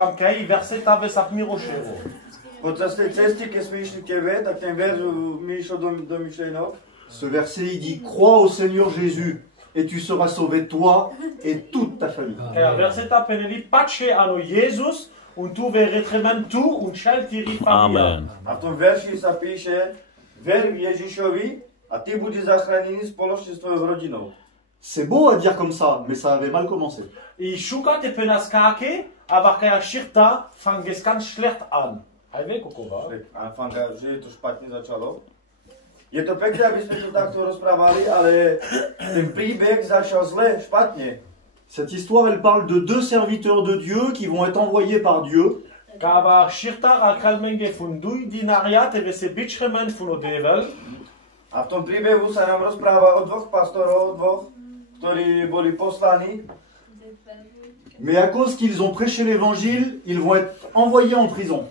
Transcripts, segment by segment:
Ce verset, il dit, crois au Seigneur Jésus et tu seras sauvé, toi et toute ta famille. Amen. C'est beau à dire comme ça, mais ça avait mal commencé. Je to pekne, aby sme to takto rozprávali, ale ten príbeh začal zle, špatne. Cette histoire, elle parle de deux serviteurs de Dieu qui vont être envoyés par Dieu. A v tom príbehu sa nám rozpráva o dvoch pastorov, ktorí boli poslaní. Mais à cause qu'ils ont prêché l'évangile, ils vont être envoyés en prison.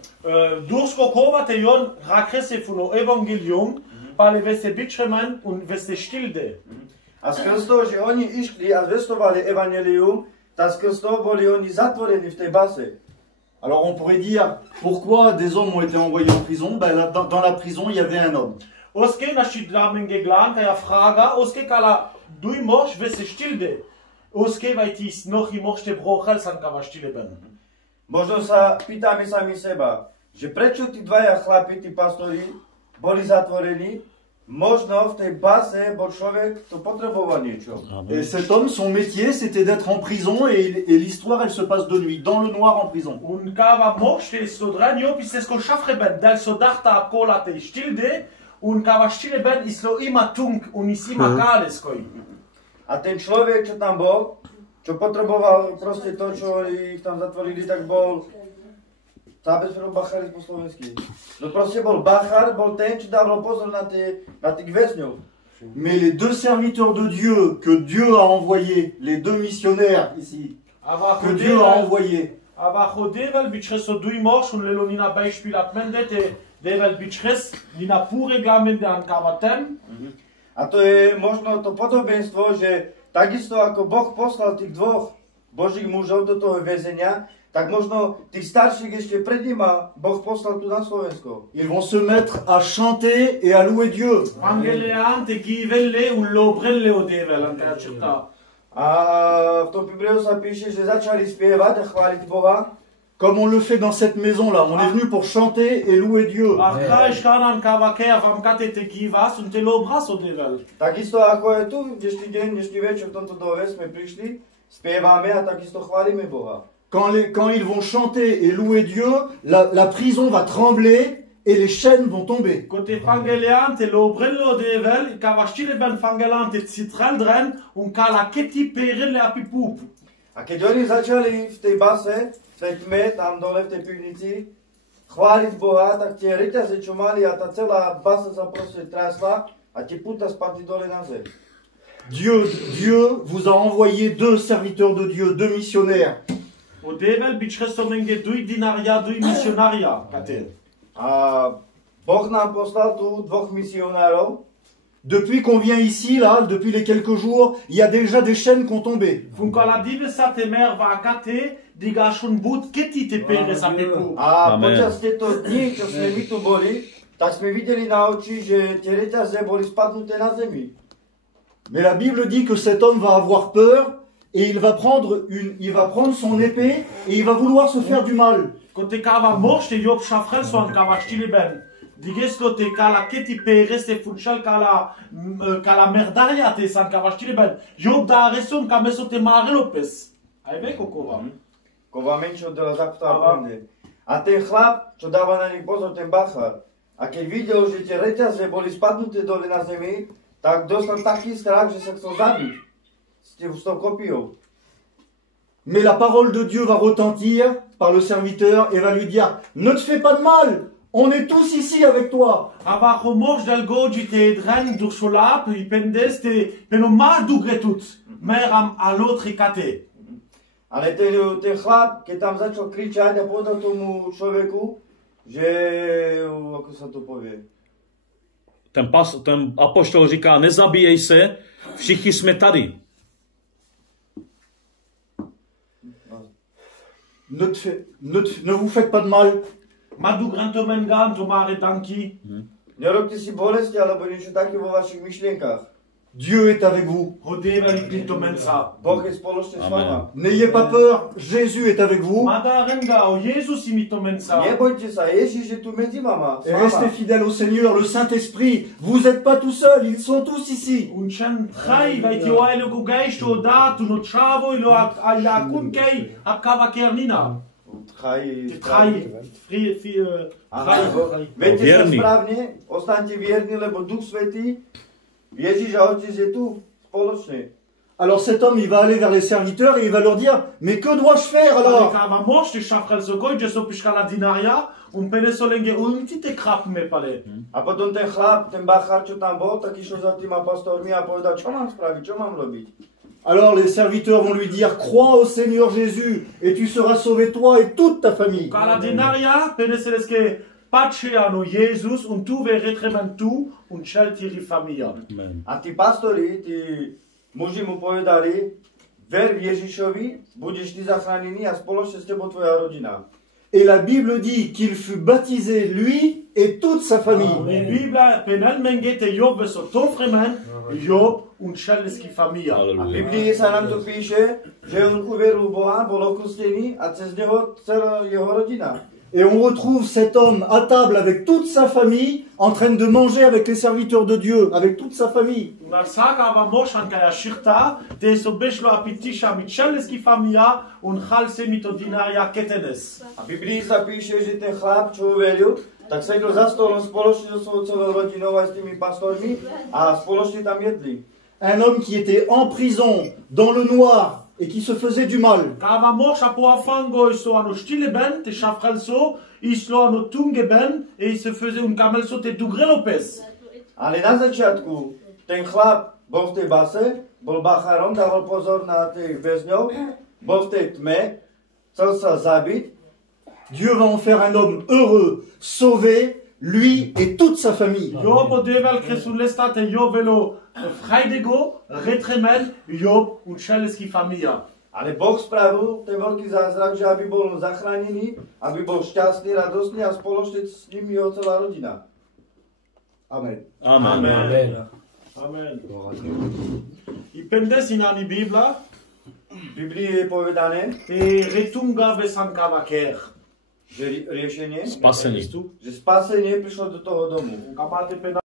A skrz toho, že oni išli a zvestovali evanjelium, tak skrz toho boli oni zatvorení v tej base. Alors on pourrait dire, pourquoi des hommes ont été envoyés en prison? Ben, là, dans la prison, il y avait un homme. Možno sa pýtame sami seba, že prečo tí dvaja chlapi, tí pastori, boli zatvorení. Možno v tej base bol človek, kto potreboval niečo. Et cet homme, son métier, c'était d'être en prison et l'histoire, elle se passe de nuit, dans le noir en prison. A ten človek, čo tam bol, čo potreboval proste to, čo ich tam zatvorili, tak bol zábezperu bacharit po slovensky. No proste bol bachar, bol ten, čo dával pozor na tých väzňov. Mais les deux serviteurs de Dieu que Dieu a envoyés, les deux missionnaires ici, que Dieu a envoyés, a to je možno to podobenstvo, že takisto ako Boh poslal tých dvoch Božích mužov do toho väzenia, tak možno tých starších ešte pred nima Boh poslal tu na Slovensko. Ils vont se mettre à chanter et à louer Dieu. A v tom príbehu sa píše, že začali spievať a chváliť Boha. Comme on le fait dans cette maison-là, on est venu pour chanter et louer Dieu. Takisto ako je tu dnešný deň, dnešný večer v tomto dome sme prišli, spievame a takisto chválime Boha. Quand ils vont chanter et louer Dieu, la prison va trembler et les chaînes vont tomber. A keď oni začali v tej base, v tej tme, tam dole v tej pivnici, chváliť Boha, tak tie reťaze, čo mali, a tá celá basa sa proste trasla a tie puta spadli dole na zem. Dieu vous a envoyé deux serviteurs de Dieu, deux missionnaires. A Boh nám poslal tu dvoch misionárov. Depuis qu'on vient ici, là, depuis les quelques jours, il y a déjà des chaînes qui ont tombé. A počas tieto dní, čo sme my tu boli, tak sme videli na oči, že tie reťaze boli spadnuté na zemi. Mais la Bible dit que cet homme va avoir peur et il va prendre son épée et il va vouloir se faire du mal. Kova menšo de la zapútala. A ten chlap, čo dáva na nich pozor, ten bachar, a keď videl, že tie reťaze boli spadnuté dole na zemi, tak dostal taký strach, že sa chcel zabiť s tou kopiou. Mais la parole de Dieu va retentir par le serviteur et va lui dire: ne te fais pas de mal, on est tous ici avec toi. Ale ten chlap, keď tam začal kričať a povedal tomu človeku, že, ako sa to povie? Ten apoštol říká, nezabíjej se, všichni jsme tady. ne vous faites pas de mal. Madu grantomengan, tomare tanki. Nerobte si bolesti alebo niečo také vo vašich myšlienkach. Dieu est avec vous. Hodevali klitomensa. Boh je spoločne s vama. N'ayez pas peur, Jésus est avec vous. Mada renga, o Jezus imitomensa. Nebojte sa, Ježiš je tu medzi vama. Et restez fidèles au Seigneur, le Saint-Esprit. Vous n'êtes pas tout seul, ils sont tous ici. Unchan trai, vai ti oailo go gaisto datu no chavo ilo alla kunkei apkava kernina. Trai, Viete sa správne, ostaňte vierni, lebo Duch Svätý, Ježiš a Otec je tu, spoločne. Alors cet homme, il va aller vers les serviteurs et il va leur dire, mais que dois-je faire alors? Kava moște șafrel să goi, geso pișca la dinaria, un pene solenge untite crap me pale. A potom ten chlap, ten bachár, čo tam bol, tak išiel za tými pastormi a povedal, čo mám spraviť, čo mám robiť. Alors les serviteurs vont lui dire, crois au Seigneur Jésus et tu seras sauvé toi et toute ta famille. Ca la dinaria, pene seleske paceano Jezus, un tu vei retremen tu, un cel tiri familia. A tí pastori, tí muži mu povedali, ver Ježišovi, budeš ty zachránený a spoločne s tebou tvoja rodina. Et la Bible dit qu'il fut baptisé, lui et toute sa famille. La Biblia penal mengete Job so tofremen, Job un celeski familia. A v Biblii sa nám tu píše, že on uveril Boha, bol okrstený a cez neho celá jeho rodina. Et on retrouve cet homme à table avec toute sa famille, en train de manger avec les serviteurs de Dieu, avec toute sa famille. Na saka va moșan ca ja shirta, te so beșlo apitisha mit celeski familia, un halse mitodinaria ketenes. A v Biblii sa píše, že ten chlap, čo uveril, tak sedel za stolom spoločne so svojou celou rodinou aj s tými pastormi a spoločne tam jedli. Un homme qui était en prison, dans le noir, et qui se faisait du mal. Ca va moșa po afango so ano stile ben, te shafrel so, islo ano tunge ben, e se faisait un camel so te dugrelopes. Ale na začiatku ten chlap bol v tej base, bol bachárom, dával pozor na tých väzňov, bol v tej tme, chcel sa zabiť. Dieu va en faire un homme heureux, sauvé, lui et toute sa famille. Job odevel cresul l'estate Jovelo freidego, retremen, Job un celeski familia. Ale Boh spravil ten veľký zázrak, že aby bol zachránený, aby bol šťastný, radostný a spoločne s ním jeho celá rodina. Amen. Amen. Amen. I pendes in ani Bibla, V Biblii je povedané, te retunga vesanka vaker. že riešenie, Spasení. že spasenie prišlo do toho domu. Kamate